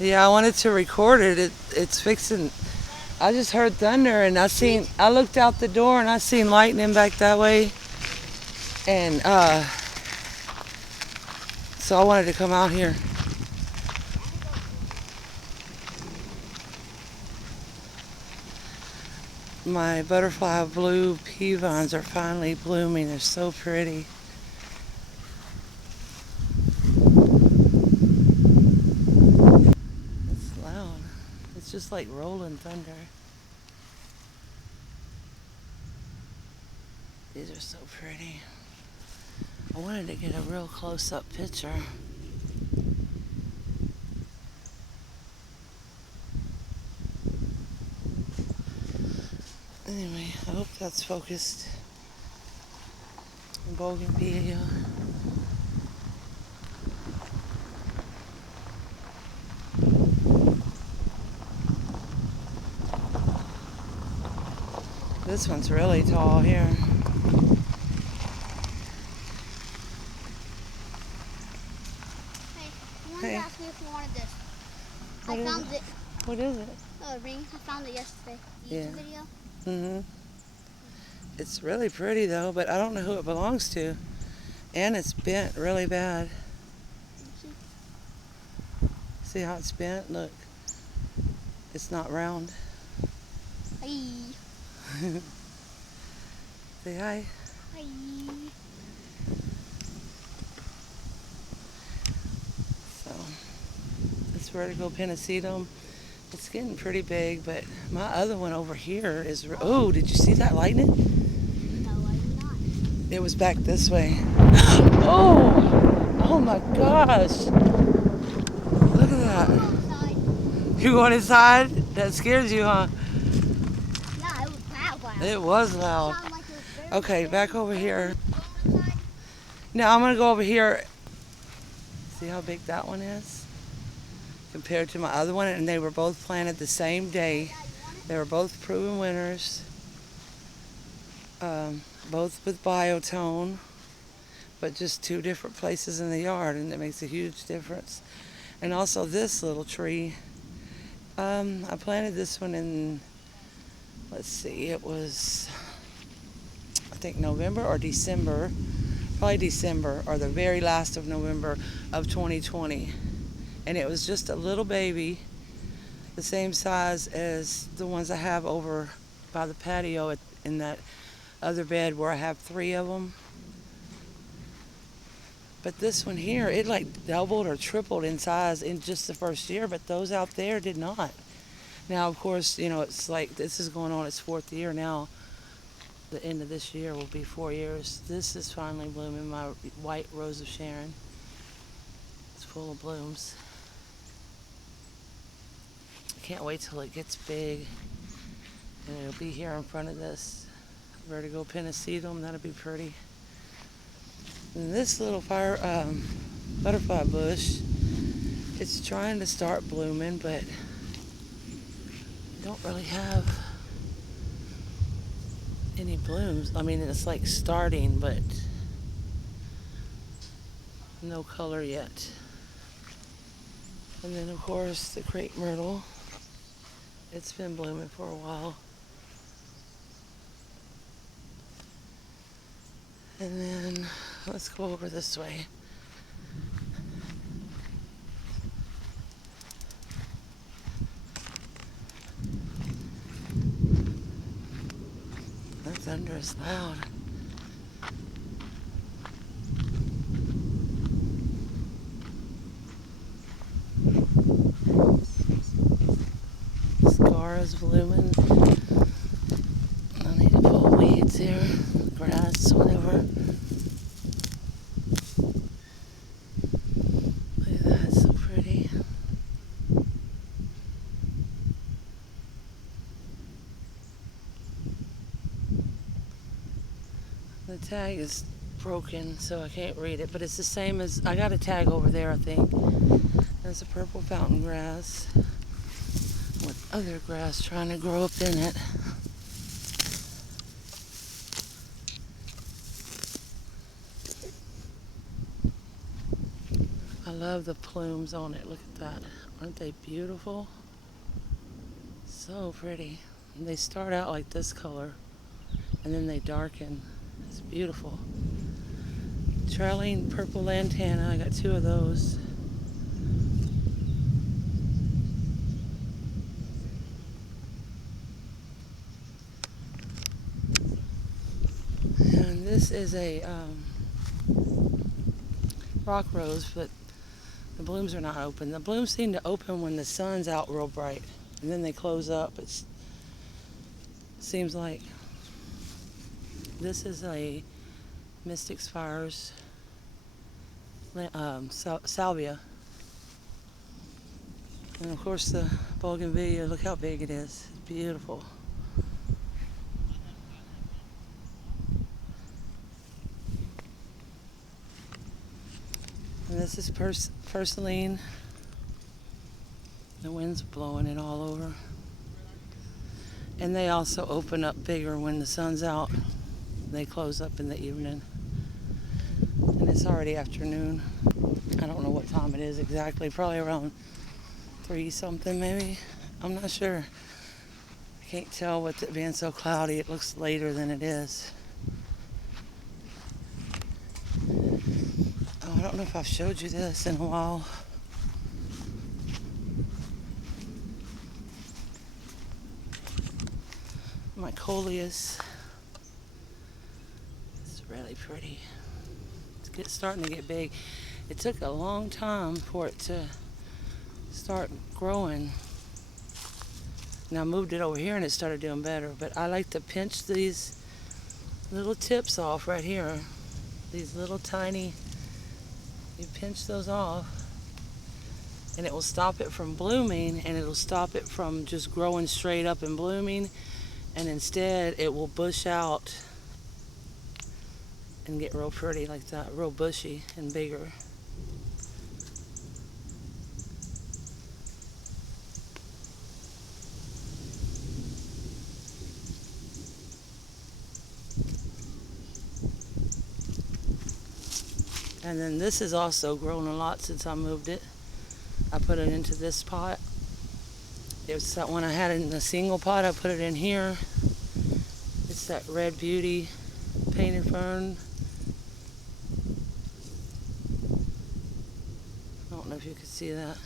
Yeah, I wanted to record it. It's fixing. I just heard thunder and I looked out the door and I seen lightning back that way. And so I wanted to come out here. My butterfly blue pea vines are finally blooming. They're so pretty. It's loud. It's just like rolling thunder. These are so pretty. I wanted to get a real close-up picture. Anyway, I hope that's focused. Bougainvillea. This one's really tall here. Hey, you wanted Hey. to ask me if you wanted this. What I is found it. What is it? Oh, a ring. I found it yesterday. The Yeah. YouTube video. Mhm. It's really pretty though, but I don't know who it belongs to. And it's bent really bad. See? See how it's bent? Look. It's not round. Hi. Say hi. Hi. So, it's Vertigo Pennisetum. It's getting pretty big, but my other one over here is. Oh, did you see that lightning? No, I did not. It was back this way. Oh! Oh my gosh! Look at that. Go inside. You going inside? That scares you, huh? Nah, it was loud. It was loud. Sounded like it was very, Okay, very back over here. Go inside. Now I'm gonna go over here. See how big that one is compared to my other one, and they were both planted the same day. Yeah, you want it? They were both proven winners, both with biotone, but just two different places in the yard, and it makes a huge difference. And also this little tree, I planted this one in, let's see, it was, I think November or December, probably December or the very last of November of 2020. And it was just a little baby, the same size as the ones I have over by the patio in that other bed where I have three of them. But this one here, it like doubled or tripled in size in just the first year, but those out there did not. Now, of course, it's like this is going on its fourth year now. The end of this year will be 4 years. This is finally blooming, my white rose of Sharon. It's full of blooms. I can't wait till it gets big. And it'll be here in front of this Vertigo Pennisetum. That'll be pretty. And this little butterfly bush, it's trying to start blooming, but don't really have any blooms. I mean, it's like starting, but no color yet. And then, of course, the crepe myrtle. It's been blooming for a while. And then, let's go over this way. The thunder is loud. Scar is blooming. I need to pull weeds here, grass, whatever. Look at that, it's so pretty. The tag is broken, so I can't read it, but it's the same as, I got a tag over there, I think. There's a purple fountain grass with other grass trying to grow up in it. I love the plumes on it. Look at that. Aren't they beautiful? So pretty. And they start out like this color and then they darken. It's beautiful. Trailing purple lantana. I got 2 of those. And this is a rock rose, but the blooms are not open. The blooms seem to open when the sun's out real bright, and then they close up. It seems like this is a Mystic Spires salvia. And of course the bougainvillea, look how big it is. It's beautiful. And this is Purslane. The wind's blowing it all over. And they also open up bigger when the sun's out. They close up in the evening. And it's already afternoon. I don't know what time it is exactly. Probably around 3 something maybe. I'm not sure. I can't tell with it being so cloudy. It looks later than it is. Oh, I don't know if I've showed you this in a while. My coleus. It's really pretty. It's starting to get big. It took a long time for it to start growing. Now I moved it over here and it started doing better, but I like to pinch these little tips off right here. These little tiny, you pinch those off and it will stop it from blooming, and it'll stop it from just growing straight up and blooming, and instead it will bush out and get real pretty like that, real bushy and bigger. And then this has also grown a lot since I moved it. I put it into this pot. It was that one I had in a single pot. I put it in here. It's that Red Beauty painted fern. I don't know if you can see that.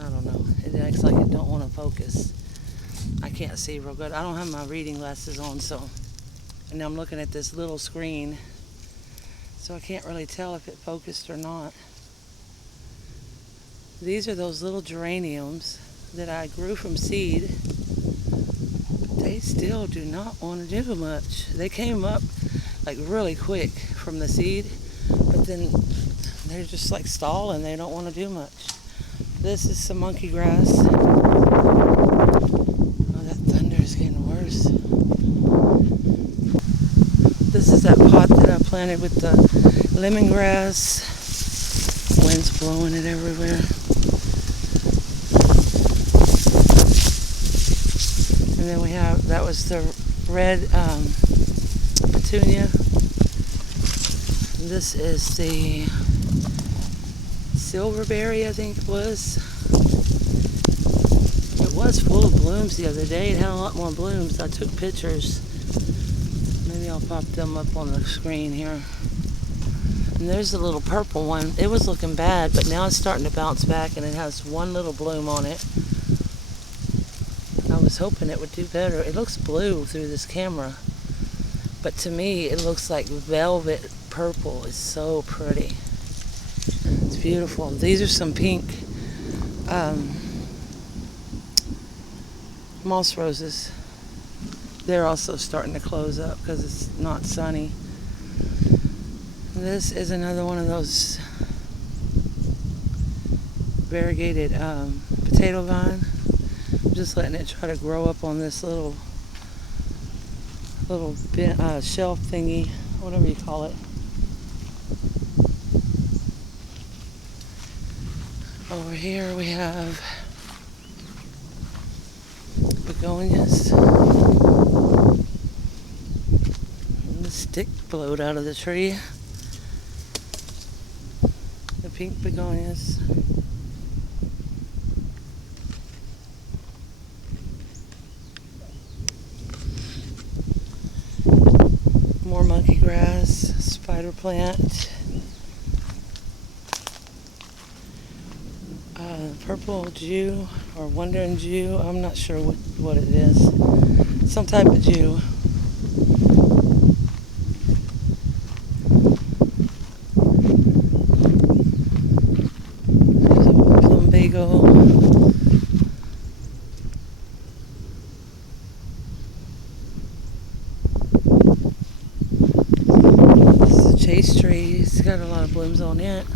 I don't know. It acts like it don't want to focus. I can't see real good. I don't have my reading glasses on, so. And now I'm looking at this little screen, so I can't really tell if it focused or not. These are those little geraniums that I grew from seed. They still do not want to do much. They came up like really quick from the seed, but then they're just like stalling. They don't want to do much. This is some monkey grass. Oh, that thunder is getting worse. This is that pot that I planted with the lemongrass. Wind's blowing it everywhere. And then we have, that was the red petunia. This is the silverberry, I think it was. It was full of blooms the other day. It had a lot more blooms. I took pictures. Maybe I'll pop them up on the screen here. And there's the little purple one. It was looking bad, but now it's starting to bounce back, and it has one little bloom on it. I was hoping it would do better. It looks blue through this camera, but to me it looks like velvet purple. It's so pretty. It's beautiful. These are some pink moss roses. They're also starting to close up because it's not sunny. This is another one of those variegated potato vine. I'm just letting it try to grow up on this little shelf thingy, whatever you call it. Over here we have begonias. The stick blowed out of the tree. pink begonias. More monkey grass, spider plant. Purple Jew or wandering Jew. I'm not sure what it is. Some type of Jew. There's a plumbago. This is a chase tree. It's got a lot of blooms on it.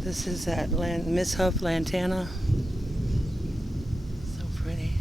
This is that Miss Huff Lantana. So pretty.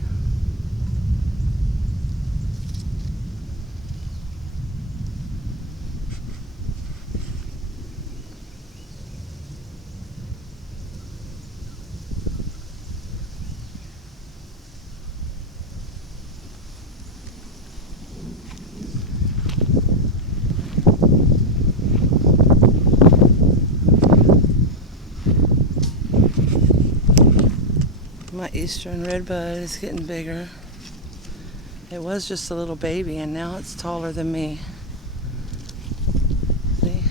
My eastern redbud is getting bigger. It was just a little baby and now it's taller than me. See?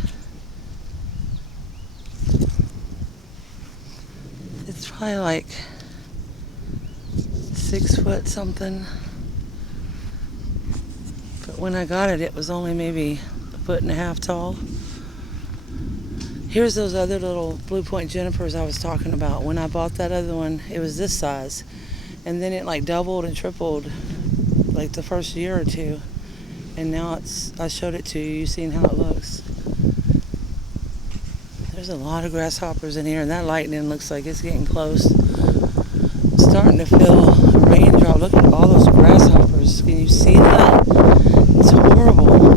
It's probably like 6 foot something. But when I got it, it was only maybe 1.5 feet tall. Here's those other little Blue Point junipers I was talking about. When I bought that other one, it was this size. And then it like doubled and tripled like the first year or two. And now I showed it to you. You've seen how it looks. There's a lot of grasshoppers in here, and that lightning looks like it's getting close. I'm starting to feel a raindrop. Look at all those grasshoppers. Can you see that? It's horrible.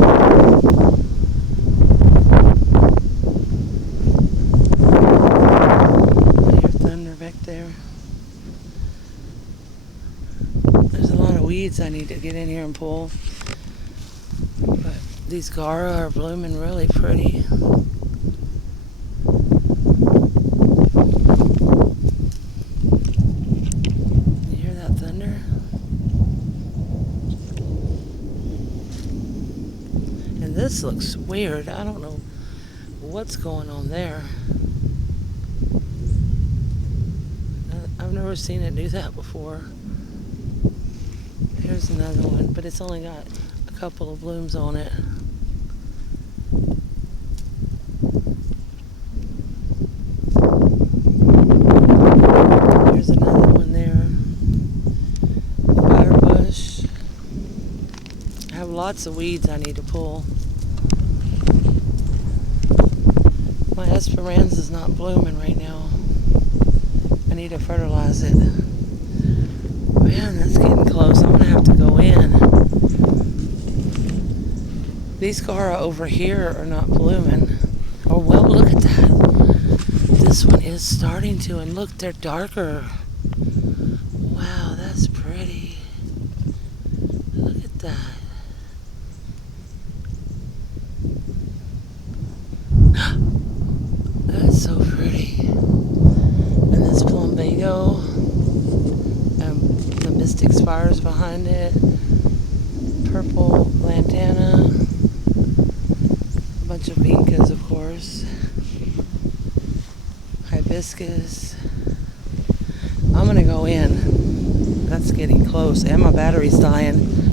There's a lot of weeds I need to get in here and pull. But these Gara are blooming really pretty. You hear that thunder? And this looks weird. I don't know what's going on there. I've never seen it do that before. Here's another one, but it's only got a couple of blooms on it. Here's another one there. Firebush. I have lots of weeds I need to pull. My Esperanza's not blooming right now. I need to fertilize it. Man, that's getting close. I'm going to have to go in. These Gara over here are not blooming. Oh, well, look at that. This one is starting to, and look, they're darker. Wow, that's pretty. Look at that. That's so pretty. And this plumbago. The Mystic Spires behind it. Purple lantana. A bunch of vincas, of course. Hibiscus. I'm gonna go in. That's getting close, and my battery's dying.